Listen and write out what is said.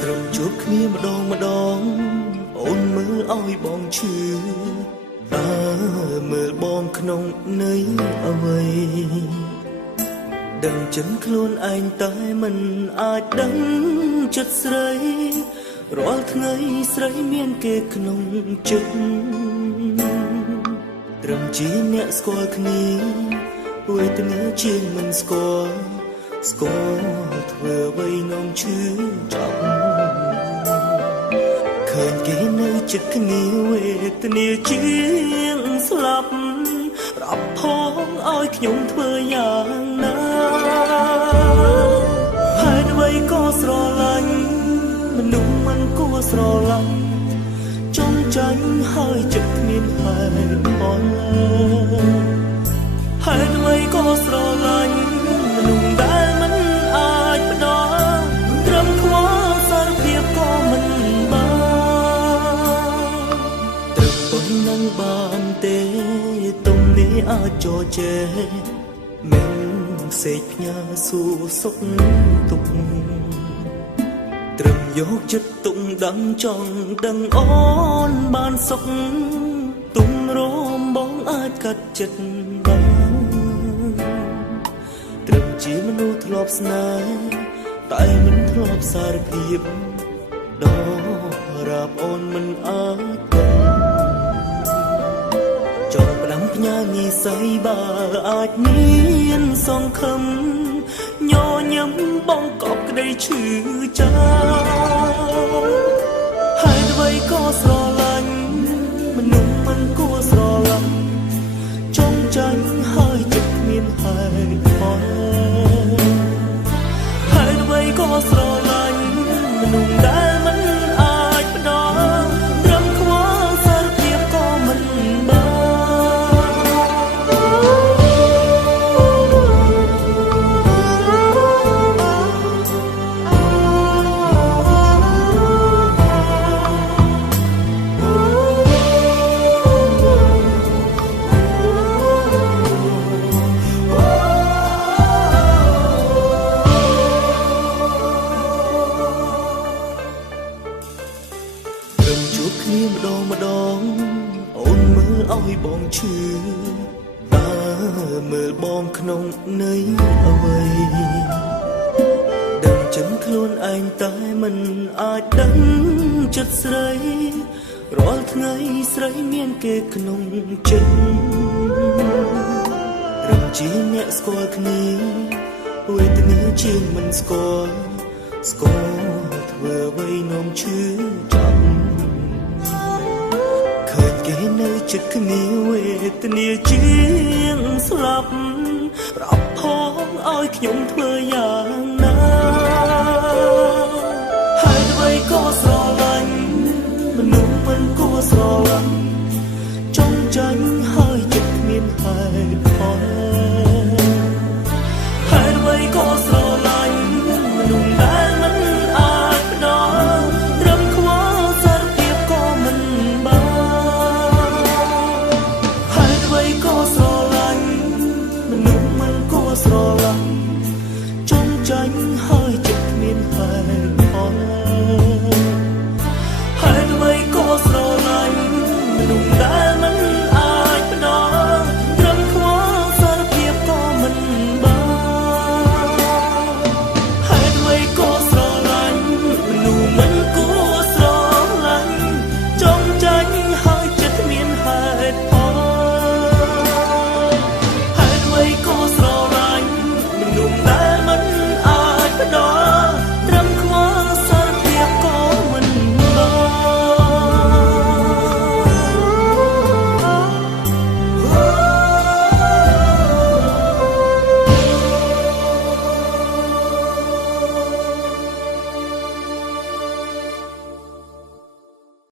ត្រឹមជួបគ្នាម្ដងអូនមើលឲ្យបងឈឺតើមើលបងក្នុងន័យអ្វីដឹងចិនខ្លួនឯងតែមិនអាចដឹងចិត្តស្រីរាល់ថ្ងៃស្រីមានគេក្នុងចិត្តត្រឹមជាអ្នកស្គាល់គ្នាវេទនាជាងមិនស្គាល់ធ្វើអ្វីនាំឈឺចាប់ឃើញគេនៅចិត្តគ្នាវេទនាជាងស្លាប់រាប់ផងឲ្យខ្ញុំធ្វើយ៉ាងណាហើយអ្វីក៏ស្រឡាញ់មនុស្សមិនគួរស្រឡាញ់ចង់ចាញ់ហើយចិត្តគ្មានហេតុផលហើយអ្វីក៏ស្រឡាញ់មនុស្សដែលមិនអាចផ្ដល់ត្រឹមខ្វល់សារភាពក៏មិនបានត្រឹមប៉ុណ្ណឹងបានទេទុំនេះអាចចោជែមិនសេកផ្ញើសួរសុខទុក្ខត្រឹមយកចិត្តទុំដឹងចង់ដឹងអូនបានសុខទុំរមបងអាចកាត់ចិត្តបានត្រឹមជាមនុស្សធ្លាប់ស្នេហ៍តែមិនធ្លាប់សារភាពដល់រាប់អូនមិនអាចចង់ផ្ដាំផ្ញើនិស័យបើអាចមានសង្ឃឹមញញឹមបងកប់ក្តីឈឺចាំហើយអ្វីក៏ស្រឡាញ់មនុស្សមិនគួរស្រឡាញ់ចង់ចាញ់ហើយចិត្តគ្មានហេតុផលហើយអ្វីក៏ស្រឡាញ់មនុស្សដែលមិនអាចផ្ដល់ត្រឹមខ្វល់សារភាពក៏មិនបានជួបគ្នាម្ដងអូនមើលឲ្យបងឈឺតើមើលបងក្នុងន័យអ្វីដឹងចិនខ្លួនឯងតែមិនអាចដឹងចិត្តស្រីរាល់ថ្ងៃស្រីមានគេក្នុងចិត្តត្រឹមជាអ្នកស្គាល់គ្នាវេទនាជាងមិនស្គាល់ធ្វើអ្វីនាំឈឺចាប់ឃើញគេនៅចិត្តគ្នាវេទនាជាងស្លាប់រាប់ផងឲ្យខ្ញុំធ្វើយ៉ាង